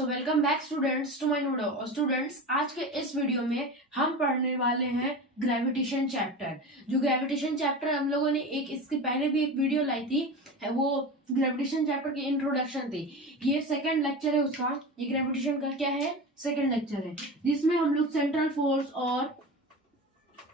So welcome back students to my video. और students, आज के इस वीडियो में हम पढ़ने वाले हैं ग्रेविटेशन चैप्टर। जो ग्रेविटेशन चैप्टर हम लोगों ने इसके पहले भी एक वीडियो लाई थी, वो ग्रेविटेशन चैप्टर की इंट्रोडक्शन थी। ये सेकंड लेक्चर है उसका। ये ग्रेविटेशन का क्या है, सेकंड लेक्चर है, जिसमें हम लोग सेंट्रल फोर्स और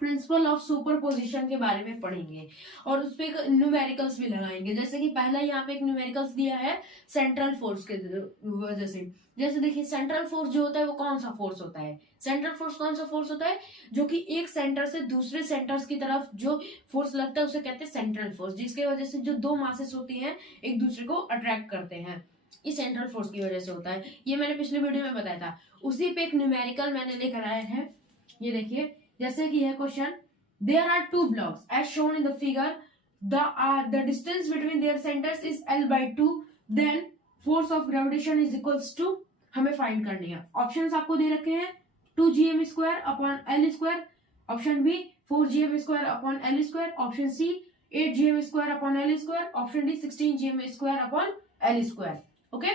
प्रिंसिपल ऑफ सुपरपोजिशन के बारे में पढ़ेंगे और उस पे न्यूमेरिकल्स भी लगाएंगे। जैसे कि पहला यहाँ पे एक न्यूमेरिकल्स दिया है सेंट्रल फोर्स के वजह से। जैसे देखिए, सेंट्रल फोर्स जो होता है वो कौन सा फोर्स होता है? सेंट्रल फोर्स कौन सा फोर्स होता है? जो कि एक सेंटर से दूसरे सेंटर्स की तरफ जो फोर्स लगता है उसे कहते हैं सेंट्रल फोर्स, जिसकी वजह से जो दो मासेस होती हैं एक दूसरे को अट्रैक्ट करते हैं। इस सेंट्रल फोर्स की वजह से होता है। ये मैंने पिछले वीडियो में बताया था। उसी पे एक न्यूमेरिकल मैंने लेकर आया है। ये देखिए, जैसे कि है question, there are two blocks as shown in the figure, the distance between their centres is L/2, then force of gravitation is equals to, हमें फाइंड करनी है। ऑप्शंस आपको दे रखे हैं 2gm² upon L², option B 4gm² upon L², option C 8gm² upon L², option D 16gm² upon L²। Okay,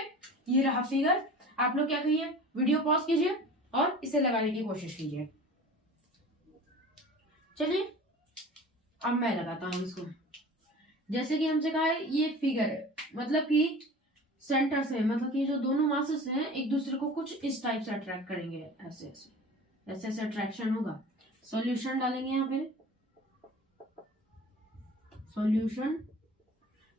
ये रहा figure. आप लोग क्या करिए, वीडियो पॉज कीजिए और इसे लगाने की कोशिश कीजिए। चलिए अब मैं लगाता हूं इसको। जैसे कि हमसे कहा है ये फिगर है, मतलब कि सेंटर से, मतलब कि जो दोनों मासेस हैं एक दूसरे को कुछ इस टाइप से अट्रैक्ट करेंगे। ऐसे ऐसे ऐसे ऐसे अट्रैक्शन होगा। सॉल्यूशन डालेंगे यहाँ पे। Solution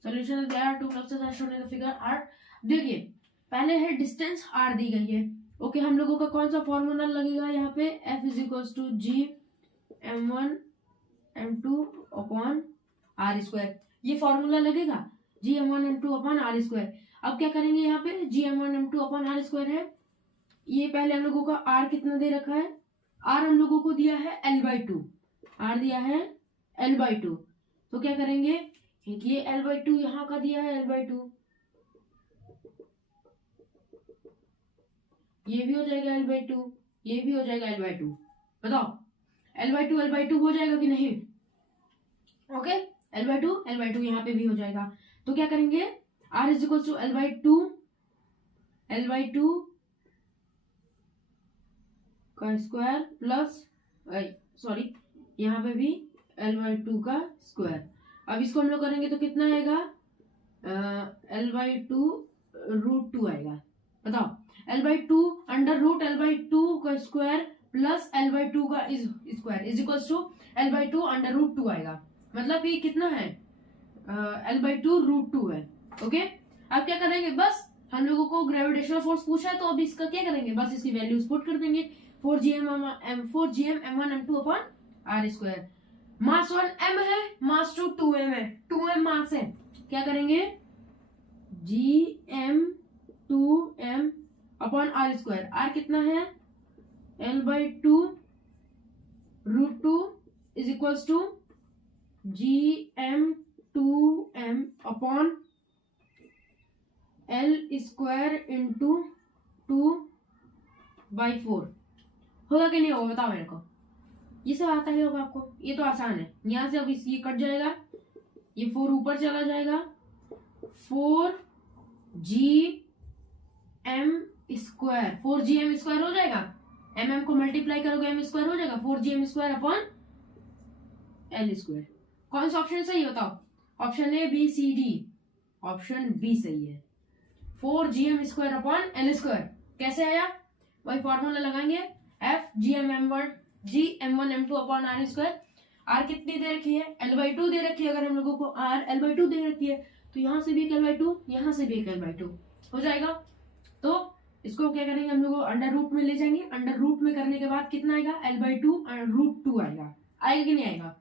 there are two blocks as shown in the figure are. देखिए, पहले है डिस्टेंस r दी गई है। ओके, हम लोगों का कौन सा फॉर्मूला लगेगा यहाँ पे? F is equals to G m1 m2 upon r²। ये फॉर्मूला लगेगा G m1 m2 upon r²। अब क्या करेंगे, यहाँ पे G m1 m2 upon r² है। ये पहले हम लोगों का r कितना दे रखा है? r हम लोगों को दिया है L/2। r दिया है L/2, तो क्या करेंगे, ये L/2 यहाँ का दिया है L/2, ये भी हो जाएगा L/2, ये भी हो जाएगा L/2। बताओ L/2 हो जाएगा कि नहीं? ओके, L/2 यहाँ पे भी हो जाएगा। तो क्या करेंगे, R is equal to L/2 का स्क्वायर प्लस, सॉरी, यहाँ पे भी L/2 का स्क्वायर। अब इसको हम लोग करेंगे तो कितना आएगा? L/2 √2 आएगा। बताओ, L/2 अंडर रूट L/2 का स्क्वायर प्लस L/2 का square is equal to L/2 under √2 आएगा। मतलब ये कितना है? L/2 √2 है। ओके, अब क्या करेंगे, बस हम लोगों को ग्रेविटेशनल फोर्स पूछा है तो अब इसका क्या करेंगे, बस इसकी वैल्यूज पुट कर देंगे। 4gm m1 m2 upon r²। मास 1 m है, मास 2 2m है, 2m मास है। क्या करेंगे, gm 2m upon r²। r कितना है? L/2 √2 is equals to gm 2m upon L² into 2/4। होगा कि नहीं होगा, बताओ मेरे को। ये सब आता ही होगा आपको, ये तो आसान है। यहां से अब ये कट जाएगा, ये 4 ऊपर चला जाएगा, 4gm² हो जाएगा। mm को मल्टीप्लाई करोगे m² हो जाएगा, 4gm² अपॉन L²। कौन सा ऑप्शन सही बताओ? Option A B C D, option B सही है, 4gm² अपॉन L²। कैसे आया, वही फॉर्मूला लगाएंगे, F Gm1 m2 upon r²। r कितनी दे रखी है? L/2 दे रखी है। अगर हम लोगों को r L/2 दे रखी है तो यहाँ से भी एक L/2, यहाँ से भी एक L/2 हो जाएगा। तो इसको क्या करेंगे, हम लोग अंडर रूट में ले जाएंगे। अंडर रूट में करने के बाद कितना आएगा? L/2 √2 आएगा। आएगा कि नहीं आएगा?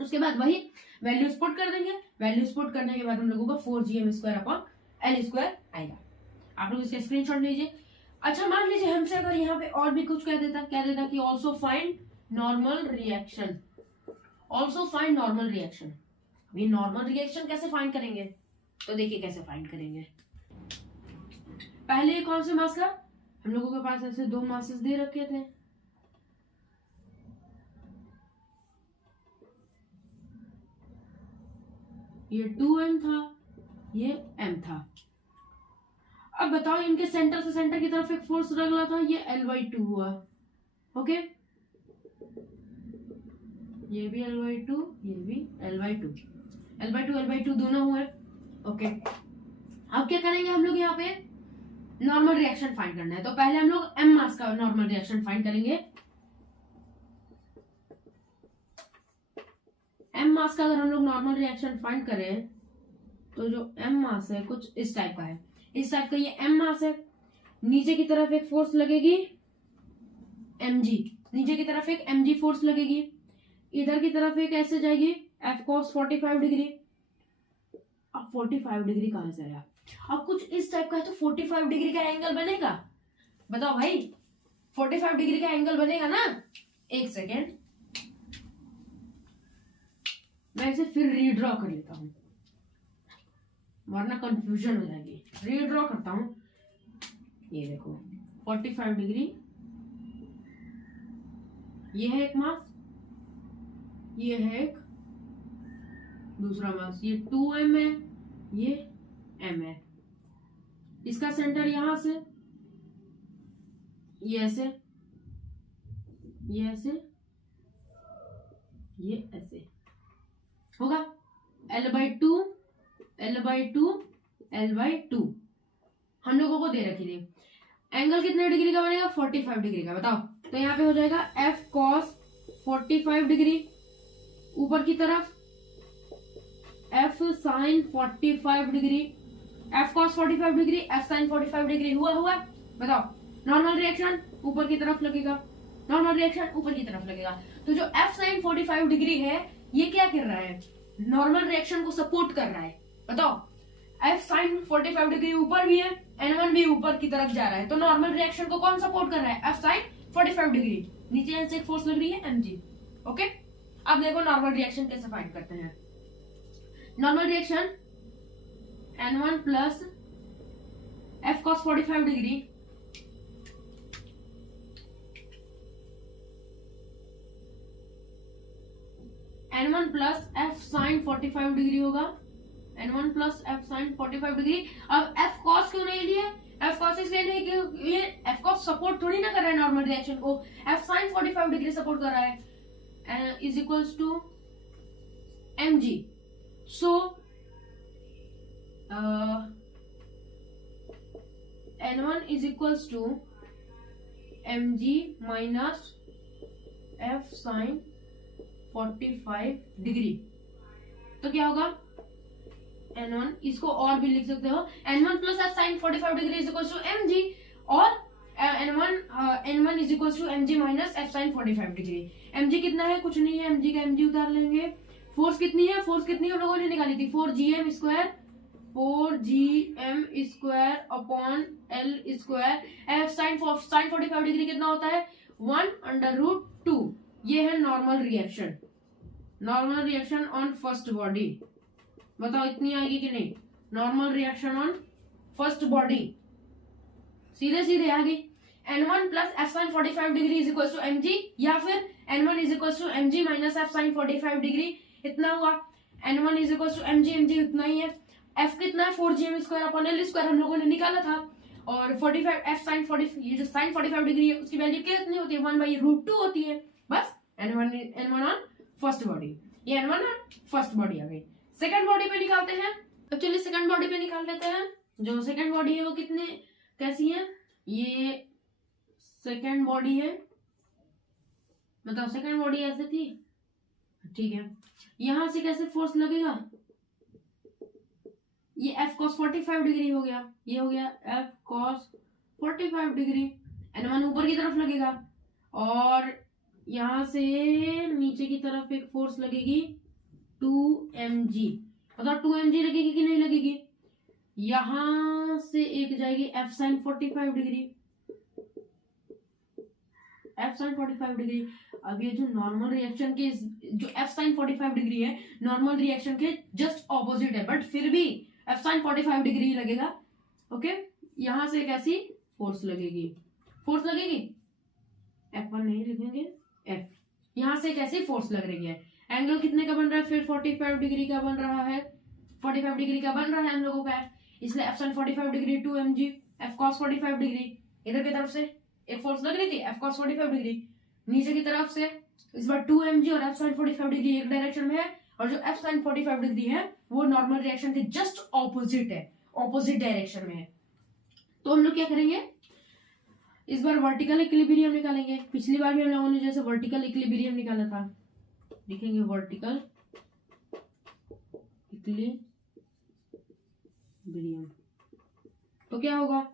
उसके बाद वही वैल्यूज पुट कर देंगे। वैल्यूज पुट करने के बाद हम लोगों को 4gm² अपॉन L² आएगा। आप लोग इसका स्क्रीनशॉट लीजिए। अच्छा, मान लीजिए हमसे अगर यहाँ पे और भी कुछ कह देता कि also find normal reaction. Also find normal reaction. अभी नॉर्मल रिएक्शन कैसे फाइंड करेंगे, तो देखिए कैसे फाइंड करेंगे। पहले कौन से मास का, हम लोगों के पास ऐसे दो मासेस दे रखे थे। ये 2m था, ये m था। अब बताओ इनके सेंटर से सेंटर की तरफ एक फोर्स लगा था, ये L/2 हुआ। ओके, ये भी L/2, ये भी L/2, L/2 दोनों हुए। ओके, अब क्या करेंगे हम लोग, यहाँ पे नॉर्मल रिएक्शन फाइंड करना है। तो पहले हम लोग m मास का नॉर्मल रिएक्शन फाइंड करेंगे। m मास का अगर हम लोग नॉर्मल रिएक्शन फाइंड करें तो जो m मास है कुछ इस टाइप का है, इस टाइप का ये m मास है। नीचे की तरफ एक फोर्स लगेगी mg, नीचे की तरफ एक mg फोर्स लगेगी, इधर की तरफ एक ऐसे जाएगी f cos 45 डिग्री। अब 45 डिग्री कहां से आया, अब कुछ इस टाइप का है तो 45 डिग्री का एंगल बनेगा। बताओ भाई 45 डिग्री का एंगल बनेगा ना। एक सेकेंड, मैं इसे फिर रीड्रॉ कर लेता हूं वरना कंफ्यूजन हो जाएगी। रीड्रॉ करता हूं, ये देखो 45 डिग्री, ये है एक मास, ये है एक दूसरा मास, ये 2m है, ये m है। इसका सेंटर यहां से ये ऐसे, ये ऐसे, ये ऐसे होगा। L/2 L/2 L/2 हम लोगों को दे रखी थी। एंगल कितने डिग्री का बनेगा, 45 डिग्री का। बताओ, तो यहाँ पे हो जाएगा f cos 45 डिग्री, ऊपर की तरफ f sin 45 degree, f cos 45 degree, f sin 45 degree हुआ। बताओ, नॉर्मल रिएक्शन ऊपर की तरफ लगेगा, नॉर्मल रिएक्शन ऊपर की तरफ लगेगा। तो जो f sin 45 डिग्री है ये क्या कर रहा है, नॉर्मल रिएक्शन को सपोर्ट कर रहा है। बताओ, f sin 45 डिग्री ऊपर भी है, N1 भी ऊपर की तरफ जा रहा है, तो नॉर्मल रिएक्शन को कौन सपोर्ट कर रहा है, f sin 45 डिग्री। नीचे से एक फोर्स लग रही है mg। ओके, अब देखो नॉर्मल रिएक्शन कैसे फाइंड करते हैं। Normal reaction N1 plus f cos 45 degree N1 plus f sin 45 degree होगा, N1 plus f sin 45 degree. अब f cos क्यों नहीं लिए, f cos इसलिए नहीं कि ये f cos सपोर्ट थोड़ी ना कर रहा है नॉर्मल रिएक्शन को, f sin 45 डिग्री सपोर्ट कर रहा है, is equals to mg। So N1 is equals to mg minus f sin 45 degree. तो क्या होगा, N1, इसको और भी लिख सकते हो, N1 plus f sin 45 degree is equal to mg, और N1 is equal to mg minus f sin 45 degree. mg कितना है, कुछ नहीं है, mg का mg उतार लेंगे। फोर्स कितनी है, फोर्स कितनी हम लोगों ने निकाली थी, 4gm square upon l square. f sin 45 degree कितना होता है, 1/√2। ये है normal reaction, normal reaction on first body. बताओ इतनी आएगी कि नहीं, normal reaction on first body सीधे सीधे आ गई। N1 plus f sin 45 degree is equal to mg, या फिर N1 is equal to mg minus f sin 45 degree. इतना हुआ, N1 is equal to mg उतना ही है। f कितना है, 4gm square upon l square हम लोगों ने निकाला था, और 45 f sin 45, ये जो sin 45 डिग्री है उसकी वैल्यू कितनी होती है, 1/√2 होती है। बस N1 ऑन फर्स्ट बॉडी, ये N1 ऑन फर्स्ट बॉडी आ गई। सेकंड बॉडी पे निकालते हैं। अब चलिए सेकंड बॉडी पे निकाल लेते हैं। जो सेकंड बॉडी है वो कितने कैसी है, ये सेकंड बॉडी है। बताओ सेकंड बॉडी ऐसे थी, ठीक है। यहां से कैसे फोर्स लगेगा, ये f cos 45 डिग्री हो गया, ये हो गया f cos 45 डिग्री। N1 ऊपर की तरफ लगेगा, और यहां से नीचे की तरफ एक फोर्स लगेगी 2mg। बताओ 2mg लगेगी कि नहीं लगेगी। यहां से एक जाएगी f sin 45 degree, f sin 45 degree. अब ये जो नॉर्मल रिएक्शन के जो f sin 45 डिग्री है नॉर्मल रिएक्शन के जस्ट ऑपोजिट है, बट फिर भी f sin 45 डिग्री लगेगा। ओके, यहां से एक ऐसी फोर्स लगेगी, फोर्स लगेगी, F1 नहीं लिखेंगे, F। यहां से एक ऐसी फोर्स लग रही है। एंगल कितने का बन रहा है, फिर 45 डिग्री का बन रहा है, 45 डिग्री का बन रहा है हम लोगों का, इसलिए f sin 45 degree 2mg। F cos 45 degree, इधर की तरफ से एक फोर्स लग रही थी एफ कॉस 45 डिग्री, नीचे की तरफ से इस बार 2mg और एफ साइन 45 डिग्री एक डायरेक्शन में है, और जो एफ साइन 45 डिग्री है वो नॉर्मल रिएक्शन के जस्ट ऑपोजिट है, ऑपोजिट डायरेक्शन में है। तो हम लोग क्या करेंगे, इस बार वर्टिकल इक्विलिब्रियम निकालेंगे। पिछली बार भी हम लोगों ने जैसे वर्टिकल इक्विलिब्रियम निकाला था, लिखेंगे वर्टिकल इक्विलिब्रियम। तो क्या होगा,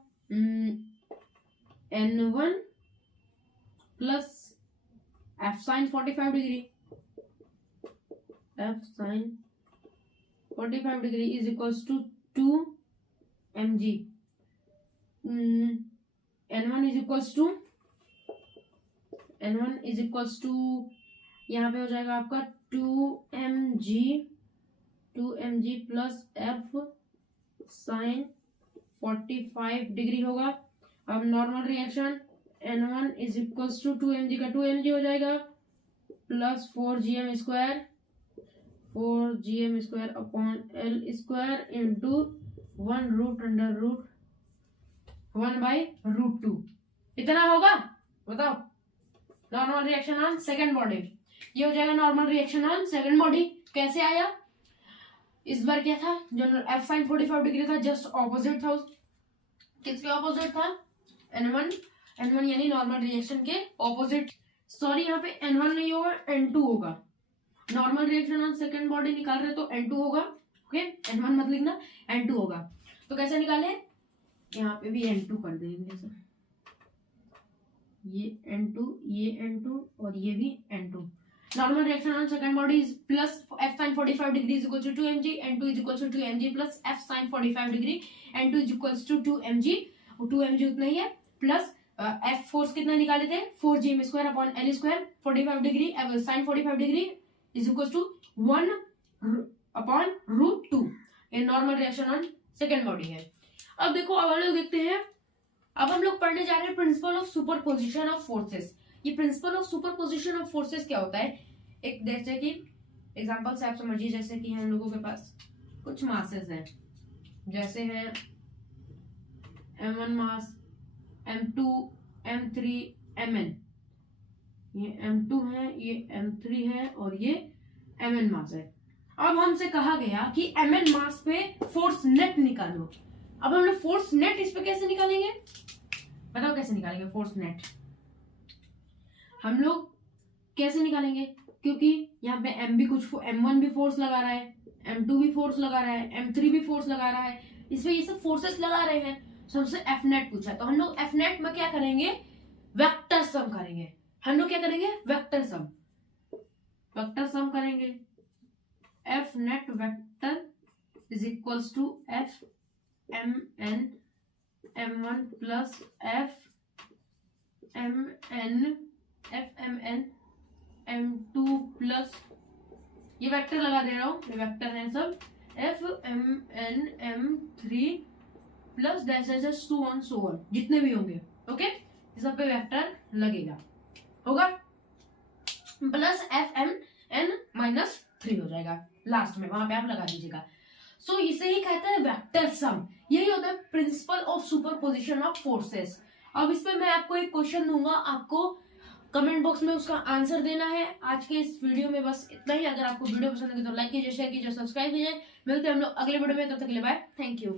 N1 plus F sine 45 degree, F sine 45 degree is equals to 2mg, N1 is equals to यहाँ पे हो जाएगा आपका 2mg plus F sine 45 degree होगा। अब normal reaction N1 is equals to 2mg का 2mg हो जाएगा plus 4gm square upon L square into 1/√2 इतना होगा। बताओ, normal reaction on second body, ये हो जाएगा normal reaction on second body. कैसे आया, इस बार क्या था, जो एफ साइन 45 डिग्री था जस्ट ऑपोजिट था, किसके ऑपोजिट था, N1 यानी नॉर्मल रिएक्शन के ऑपोजिट। सॉरी, यहाँ पे N1 नहीं होगा, N2 होगा। Normal reaction on second body निकाल रहे तो N2 होगा। ओके, N1 मत लिखना, N2 होगा। तो कैसे निकाले, यहाँ पे भी N2 कर देंगे सर, ये N2 और ये भी N2। Normal reaction on second body is plus F sine 45 degree is equal to 2mg, N2 is equal to 2mg plus F sine 45 degree, N2 is equal to 2mg, 2mg उतना ही है, plus F force कितना निकाले थे 4gm square upon L square, 45 degree sine 45 degree is equal to 1/√2। ये normal reaction on second body है। अब देखो, अब हम लोग देखते हैं, अब हम लोग पढ़ने जा रहे हैं principle of superposition of forces. ये principle of superposition of forces क्या होता है, एक जैसे कि एग्जांपल से आप समझिए, जैसे कि हम लोगों के पास कुछ मासेस हैं, जैसे है m1 मास, m2, m3, mn, ये m2 है, ये m3 है और ये mn मास है। अब हमसे कहा गया कि mn मास पे फोर्स नेट निकालो। अब हम लोग फोर्स नेट इस पे कैसे निकालेंगे, बताओ कैसे निकालेंगे फोर्स नेट, हम लोग कैसे निकालेंगे, क्योंकि यहाँ पे M1 भी फोर्स लगा रहा है, M2 भी फोर्स लगा रहा है, M3 भी फोर्स लगा रहा है, इसमें ये सब फोर्सेस लगा रहे हैं। सबसे एफ नेट पूछा, तो हम लोग एफ नेट में क्या करेंगे, वेक्टर सम करेंगे। हम लोग क्या करेंगे, वेक्टर सम करेंगे। F net vector is equals to F M N m1 plus F M N m2 plus, ये वेक्टर लगा दे रहा हूं, ये वेक्टर है सब, F M N m3 plus so on जितने भी होंगे। ओके, इस सब पे वेक्टर लगेगा, होगा, प्लस एफ एम एन -3 हो जाएगा लास्ट में, वहां पे आप लगा दीजिएगा। सो इसे ही कहते हैं वेक्टर सम। यही होता है principal of superposition of forces. अब इस पे मैं आपको एक क्वेश्चन दूंगा, आपको कमेंट बॉक्स में उसका आंसर देना है। आज के इस वीडियो में बस इतना ही। अगर आपको वीडियो पसंद लगे तो लाइक कीजिए, शेयर कीजिए, सब्सक्राइब कीजिए। मिलते हैं हम लोग अगले वीडियो में, तब तक के लिए बाय, थैंक यू।